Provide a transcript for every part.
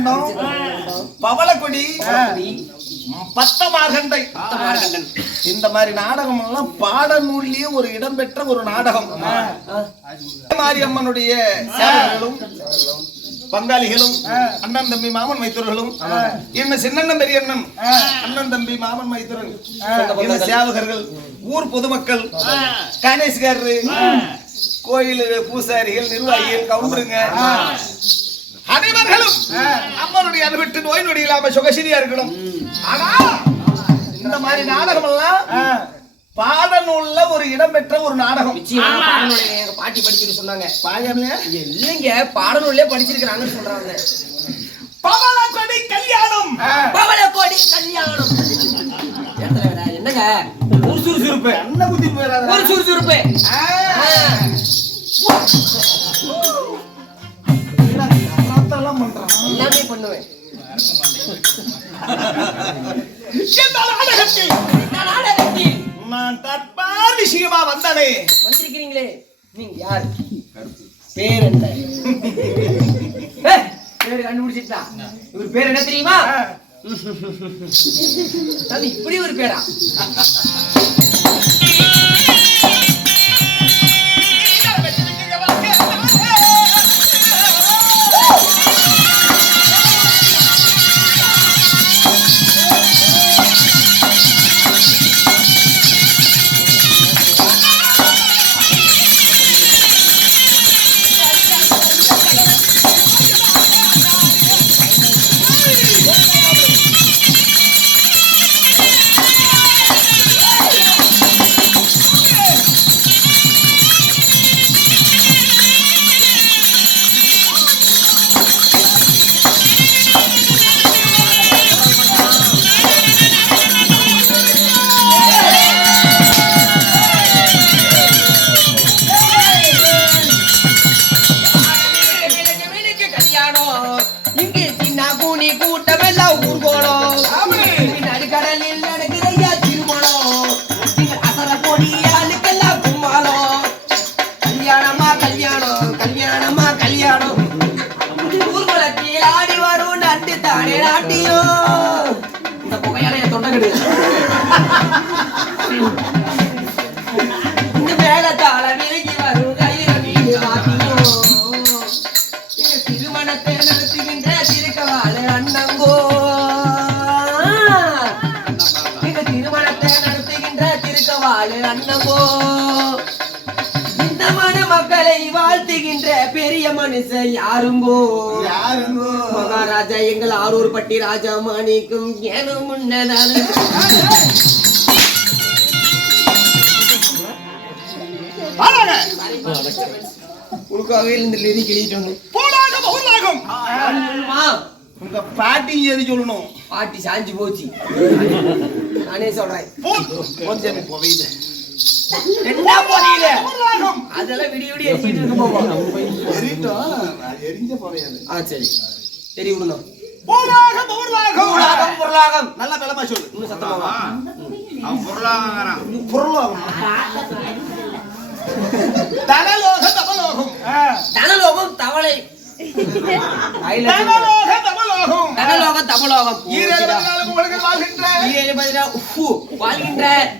கண்டம், பவளக்கொடி, பத்தமார்கண்டை, இந்த மாதிரி நாடகம் எல்லாம் பாடநூல்லையே ஒரு இடம் பெற்ற ஒரு நாடகம். மாரியம்மனுடைய சேவர்களும் பங்காளிகளும் அண்ணன் தம்பி மாமன் மைத்தூர்களும் என்ன சின்னண்ணன் பெரியண்ணன் அண்ணன் தம்பி மாமன் மைத்தூரன் இந்த சேவகர்கள் ஊர் பொதுமக்கள் கணேஷ்காரரு கோயில் பூசாரிகள் நிர்வாகிகள் கவுண்டருங்க அனைவர்களும் அம்மனுடைய அனுபவிட்டு நோய் நொடி இல்லாம சுகசிரியா இருக்கணும். ஆனா இந்த மாதிரி நாடகம் எல்லாம் பாடநூல்ல ஒரு இடம் பெற்ற ஒரு நாடகம். எங்க பாட்டி படிச்சுட்டு சொன்னாங்க. இல்லைங்க பாடநூல்லே படிச்சிருக்கிறாங்கன்னு சொல்றாங்க. பவளக்கொடி கல்யாணம், பவளக்கொடி கல்யாணம். என்னங்க ஒரு சுறுசுறுப்பு என்ன புத்தி போயிடாத ஒரு சுறுசுறுப்பு எல்லாமே பண்ணுவேன். நான் தற்பார் விஷயமா வந்தனே. வந்திருக்கிறீங்களே, நீங்க யார்? பேர் என்ன? பேரு கண்டுபிடிச்சிட்டா. இவர் பேர் என்ன தெரியுமா? இப்படி ஒரு பேரா? இந்த புகையான என் தொண்டை இந்த வேலத்தால விலகி வரும் கையில வீடு மாட்டியும் திருமணத்தை நடத்துகின்ற திருக்கவால அண்ணங்கோ. இந்த திருமணத்தை நடத்துகின்ற திருக்கவால அண்ணங்கோ. இந்த மணமக்களை வாழ்த்துகின்ற பெரிய மனுஷன் யாருங்கோ? மகாராஜா எங்கள் ஆரூர் பட்டி ராஜா மாணிக்கும் ஏனும் முன்னதான உங்க பாட்டி எது சொல்லணும்? பாட்டி சாஞ்சி போச்சு. நானே சொல்றேன். என்ன போறீங்க? அதெல்லாம் விடிய விடிய எரிஞ்சிட்டு இருக்க போவோம். எரிஞ்ச போவையாது. சரி சரி விடணும். பொருளாகம் நல்ல விளமா சொல்லு. இன்னும் சத்தமா பொருளாகம் தனலோகம் தபலோகம். தனலோகம் தவளை. தனலோகம் தபலோகம். தனலோகம் தபலோகம். வாழ்கின்ற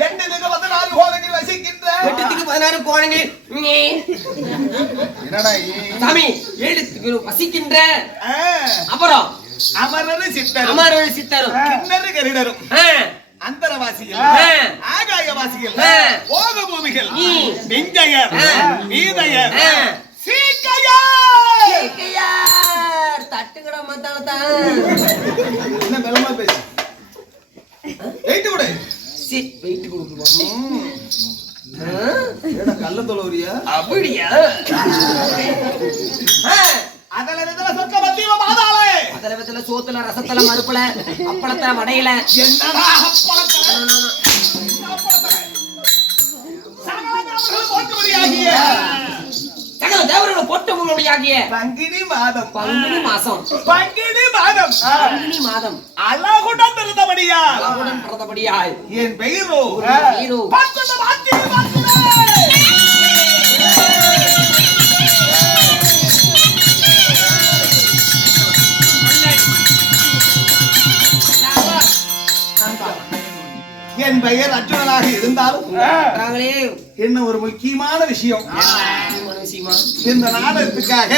16 கோணங்கள் வசிக்கின்ற 16 கோணங்கள் சாமி 7 வசிக்கின்ற. அப்புறம் அமரரும் சித்தரும் அமரரும் சித்தரும் கிண்ணறு கருடரும் அந்தரவாசிகள் ஆகாயவாசிகள் போக பூமிகள் நெஞ்சையர் நீதையர் சீக்கையார் தட்டுங்கடா மத்தானதான். என்ன மெல்லமா பேசு. வெயிட் கொடு. வெயிட் கொடுக்கணும். கள்ள தொலைவரியா? அப்படியா? அதல சொக்க பத்தியமா மாதாளே. அதல வெத்தல சோத்துல ரசத்துல மறுப்புல அப்பளத்துல வடையில என்னடா அப்பளத்துல சகல தேவர்கள் போட்டவங்களுடைய பங்கினி மாதம் பங்குனி மாசம் பங்கினி மாதம் பங்குனி மாதம் அழகுடன் பிறந்தபடியா அழகுடன் பிறந்தபடியா என் பெயரோ பத்துன மாத்தி என் பெயர் அர்ஜுனனாக இருந்தாலும் நாங்களே என்ன ஒரு முக்கியமான விஷயம் விஷயமா இந்த நாடகத்துக்காக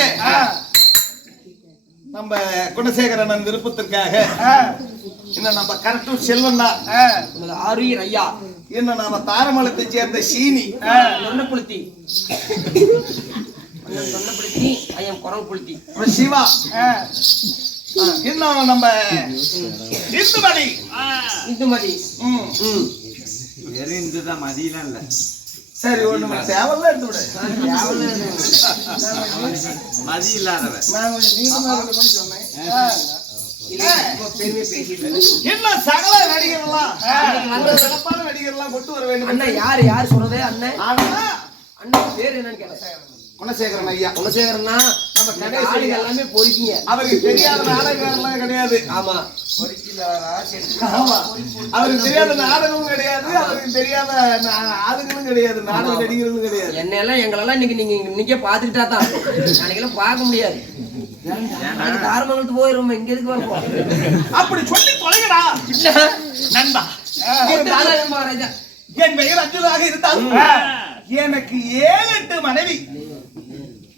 நம்ம குணசேகரன் விருப்பத்திற்காக இன்னும் நம்ம கரெக்டூர் செல்வம் தான் ஆரியர் ஐயா இன்னும் நாம தாரமலத்தை சேர்ந்த சீனி நொன்னப்புளுத்தி ஐயம் குரல் புளுத்தி சிவா இன்னும் நம்ம இந்துமதி இந்துமதி வெறும் இந்துதான் மதியெல்லாம் இல்ல சரி ஒண்ணு தேவல்ல எடுத்து விடு மதி இல்லாதவன் நான் கொஞ்சம் நீளமா இருக்கணும்னு சொன்னேன் பெருமை பேசிட்டு இன்னும் சகல நடிகர்லாம் சிறப்பான நடிகர்லாம் கொண்டு வர வேண்டும் அண்ணன் யாரு சொல்றதே அண்ணன் ஆனா அண்ணன் பேர் என்னன்னு கேட்டேன் குணசேகரன் ஐயா குலசேகரன்னா நம்ம கடைசி எல்லாமே பொறுக்கிங்க அவருக்கு தெரியாத நாடகம்லாம் கிடையாது ஆமா ஆமா அவருக்கு தெரியாத நாடகமும் கிடையாது அவருக்கு தெரியாத ஆளுங்களும் கிடையாது நாடக நடிகர்களும் கிடையாது என்னெல்லாம் எங்களெல்லாம் நீங்க இன்னைக்கே பாத்துக்கிட்டா தான் நாளைக்கெல்லாம் பார்க்க முடியாது தாரமங்கலத்து போயிருவோம் இங்க எதுக்கு வரப்போம் அப்படி சொல்லி தொலைங்கடா இல்ல நண்பா ராஜா என் பெயர் அர்ஜுனாக இருந்தால் எனக்கு 7-8 மனைவி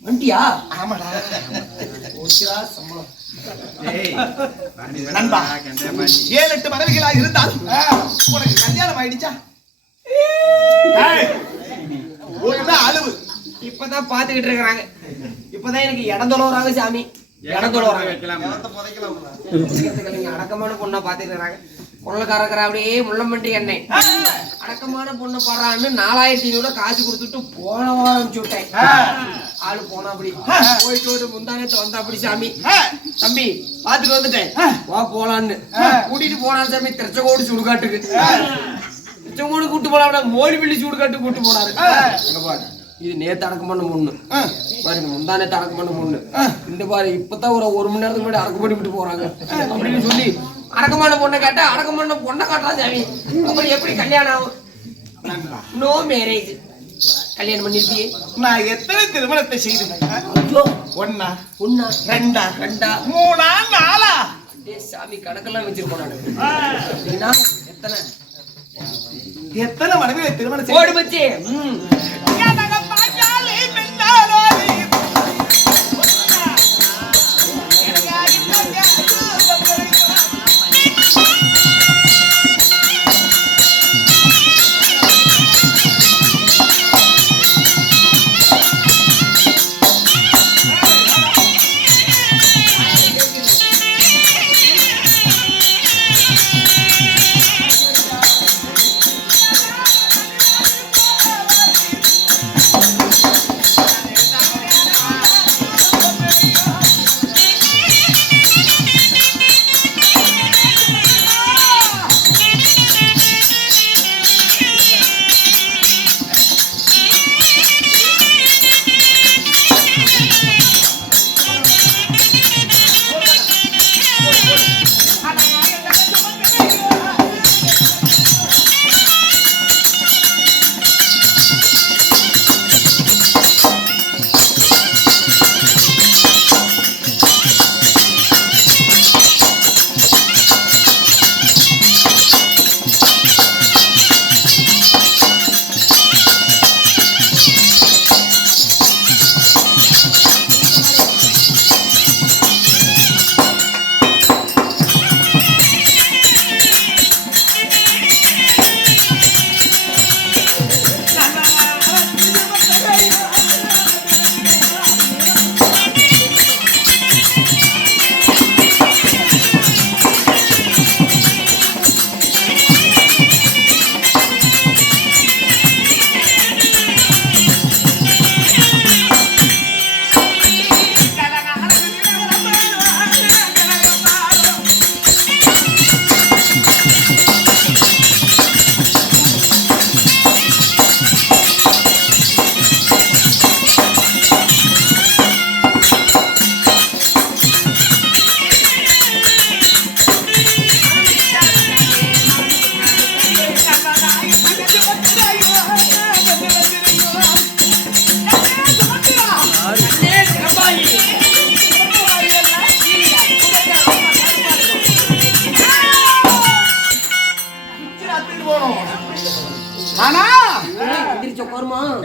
வண்டியா ஆமாடா சம்பளம் நண்பா 7-8 மனைவிகளா இருந்தால் உனக்கு கல்யாணம் ஆயிடுச்சா அளவு இப்பதான் பாத்துக்கிட்டு இருக்கிறாங்க இப்பதான் எனக்கு இடம் தொலைவராங்க சாமி இடம் தொலைவராங்க அடக்கமான பொண்ணை பாத்துட்டு இருக்காங்க கொள்ளக்காரக்கிற அப்படியே முள்ளம்பட்டி எண்ணெய் அடக்கமான பொண்ணை பாடுறான்னு 4500 காசு கொடுத்துட்டு போன வாரம் அனுப்பிச்சு விட்டேன் ஆளு போனா அப்படி போயிட்டு ஒரு முந்தானத்தை வந்தா அப்படி சாமி தம்பி பாத்துட்டு வந்துட்டேன் வா போலான்னு கூட்டிட்டு போனாரு சாமி திருச்செங்கோடு சுடுகாட்டுக்கு திருச்செங்கோடு கூட்டு போனா மோடிப்பள்ளி சுடுகாட்டு கூட்டு போனாரு இது நேத்து அடக்கம் பண்ண பொண்ணு பாருங்க முந்தானத்தை அடக்கம் பண்ண பொண்ணு இந்த பாரு இப்பதான் ஒரு மணி நேரத்துக்கு முன்னாடி அடக்கம் பண்ணி விட்டு போறாங்க அப்படின்னு சொல்லி அடக்கமான பொண்ணை கேட்டா அடக்கம் பண்ண பொண்ணை காட்டலாம் சாமி அப்படி எப்படி கல்யாணம் ஆகும் நோ மேரேஜ் கல்யாணம் பண்ணிருப்பியே நான் எத்தனை திருமணத்தை செய்தேன் ஒன்னா பொண்ணா ரெண்டா 3 4 சாமி கணக்கெல்லாம் வச்சிருக்கோம் எத்தனை மனைவியை திருமணம் ஓடு வச்சு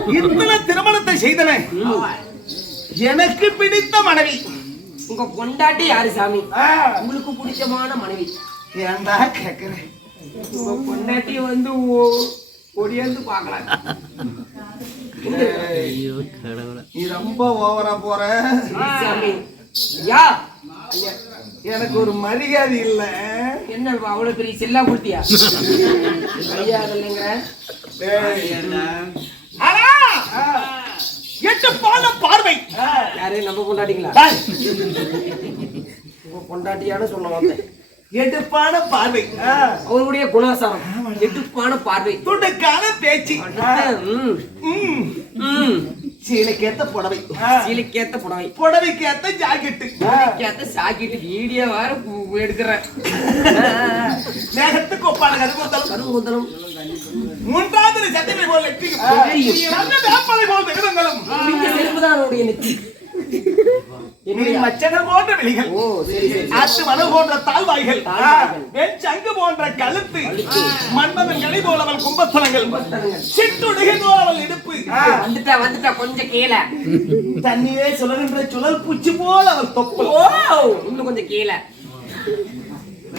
இத்தனை திருமணத்தை செய்தன எனக்கு பிடித்த மனைவி உங்க பொண்டாட்டி யாரு சாமி? உங்களுக்கு பிடிச்சமான மனைவி ஏன்டா கேக்குறேன்? உங்க பொண்டாட்டி வந்து ஒடியாந்து பாக்கலாம். நீ ரொம்ப ஓவரா போற சாமி யா ஐயா, எனக்கு ஒரு மரியாதை இல்ல. என்ன அவ்வளவு பெரிய செல்லா கொடுத்தியா? மரியாதை இல்லைங்கிற. ஆனா, எட்டு பால பார்வை யாரு நம்ம பொண்டாட்டிங்களா? உங்க பொண்டாட்டியான்னு சொல்ல வந்தேன். எடுப்பான பார்வை அவருடைய குணாசாரம் எடுப்பான பார்வை துடுக்கான பேச்சு சீலைக்கேத்த புடவை சீலைக்கேத்த புடவை புடவைக்கேத்த ஜாக்கெட்டு கேத்த சாக்கிட்டு வீடியோ வேற எடுக்கிறேன். நேகத்துக்கு ஒப்பான கருங்குந்தலும் மூன்றாவது சத்திரை போல் வேப்பலை போல் வெகுதங்களும் செருப்புதான் அவருடைய நெத்தி. மச்சனம் போன்ற வெளிகள் ஆற்று மணல் போன்ற தாழ்வாய்கள் வெச்சங்கு போன்ற கழுத்து மன்மதன் கனி போல் அவள் கும்பத்தனங்கள் சிட்டுடுகை போல் அவள் இடுப்பு வந்துட்டா கொஞ்சம் கீழே தண்ணீரே சுழல்கின்ற சுழல் பூச்சி போல் அவள் தொப்பு இன்னும் கொஞ்சம் கீழே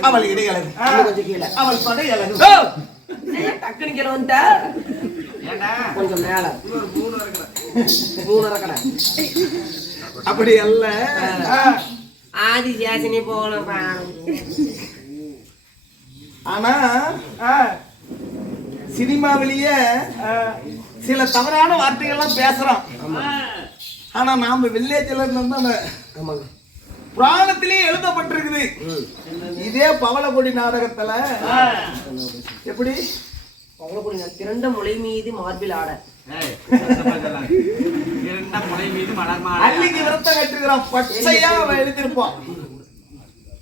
அவள் இடையழகு கொஞ்சம் கீழே அவள் தொடை அழகு டக்குனு கீழே வந்துட்டா கொஞ்சம் மேல 3 கடை அப்படி அல்ல ஆதி ஜாசினி போகணும். ஆனா சினிமாவிலேயே சில தவறான வார்த்தைகள்லாம் பேசுறான். ஆனா நாம வில்லேஜ்ல இருந்தா புராணத்திலேயே எழுதப்பட்டிருக்குது. இதே பவளக்கொடி நாடகத்துல எப்படி திரண்ட முளை மீது மார்பில் ஆட அள்ளிக்கு விரத்தம் கட்டிருக்கிறான். பச்சையா அவன் எழுதியிருப்பான்.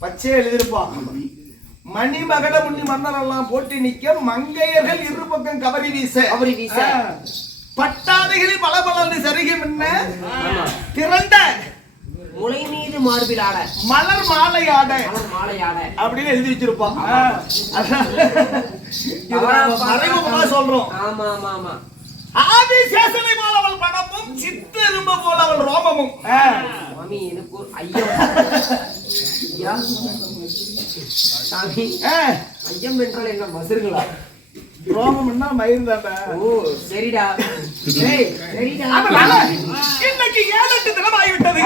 பச்சையா எழுதியிருப்பான். மணி மகட முன்னி மன்னர் எல்லாம் போட்டி நிக்க மங்கையர்கள் இரு பக்கம் கவரி வீச பட்டாதைகளில் பலபலன்னு சருகி முன்ன திரண்ட முளை மீது மார்பில் ஆட மலர் மாலை ஆட அப்படின்னு எழுதி வச்சிருப்பான். மறைமுகமா சொல்றோம். ஆமா ஆமா ஆமா. ஆதிசேஷனை போல அவள் படமும் சித்தெரும்பு போல அவள் ரோமமும். சாமி எனக்கு ஒரு ஐயம். சாமி ஐயம் என்றால் என்ன மசுருங்களா? ரோமம்னா மயிர் தாண்டா. ஓ சரிடா. சரிடா. இன்னைக்கு 7-8 தினம் ஆகிவிட்டது.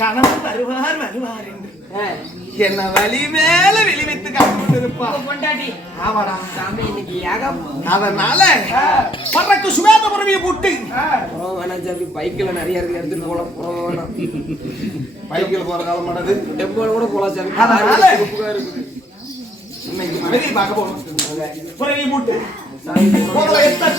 கனவு வருவார் என்று என்ன வழி மேல வெளிவித்து காத்து இருப்பான் பொண்டாட்டி. ஆமாடா சாமி இன்னைக்கு யாகம். அதனால பறக்கு சுவேத புறவியை போட்டு வேணாம் சாமி. பைக்கில் நிறைய இருக்கு, எடுத்துட்டு போலாம். வேணாம் பைக்கில் போற காலம் மாட்டது. டெம்போல கூட போலாம் சாமி. அதனால இன்னைக்கு மனைவி பார்க்க போகணும். புறவியை போட்டு முதல்ல எத்தனை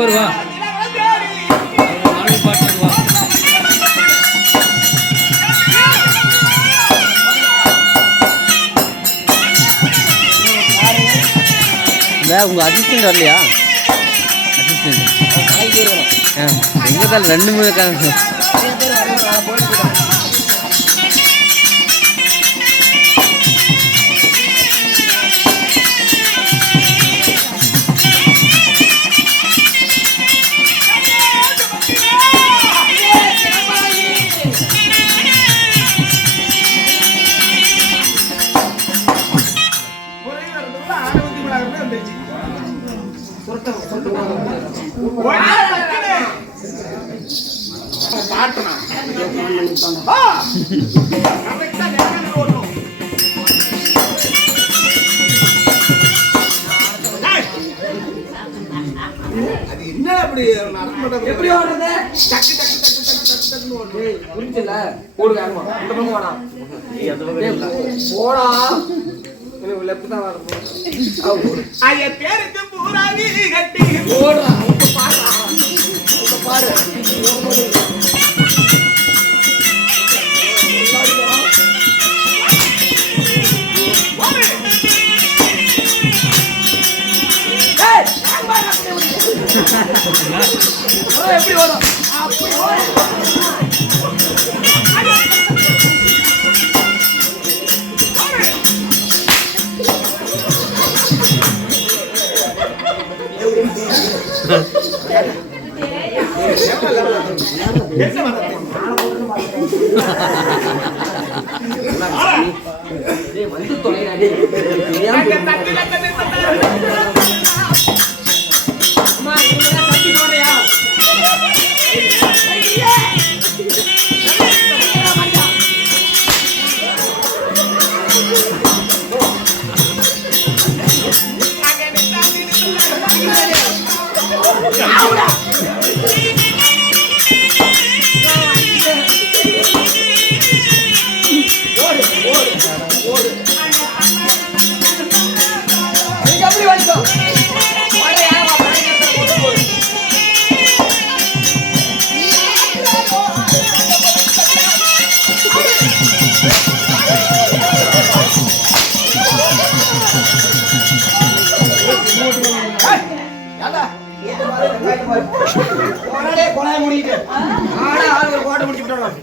ஒருவா உங்க அசிஸ்டன்ட் வரலையா? அசிஸ்டன்ட் எங்க தான் 2-3 இருக்காங்க. எப்படி ஓடுறது? டக்கு டக்கு டக்கு டக்கு டக்கு டக்குன்னு ஓடுது. புரிஞ்சல? ஓடு வேணுமா? இந்த பக்கம் போடா. போடா. எனக்கு லெஃப்ட் தான் வரணும். ஐயா பேருக்கு பூராவி கட்டி ஓடுறா. இப்ப பாருடா. இப்ப பாரு. எப்படி வரும்? அப்படி என்ன வந்தது? டேய், வந்து தொலைடா டேய். தெரியாம அம்மா, இவங்கதான் தட்டி போடுறியா? நீங்க அப்படி வாங்கிக்கோ. வாடா, வா, பயங்கரத்தை போட்டு போடு. போடாடே, கொலையை முடிக்கிட்டு. ஆடா, ஆள் ஒரு கோட்டை முடிச்சு விட்டோம்.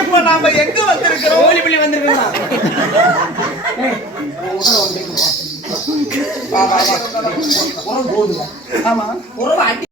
இப்போ நாம எங்க வந்திருக்கிறோம்? ஓலி பிள்ளை வந்திருக்கா? ஆமா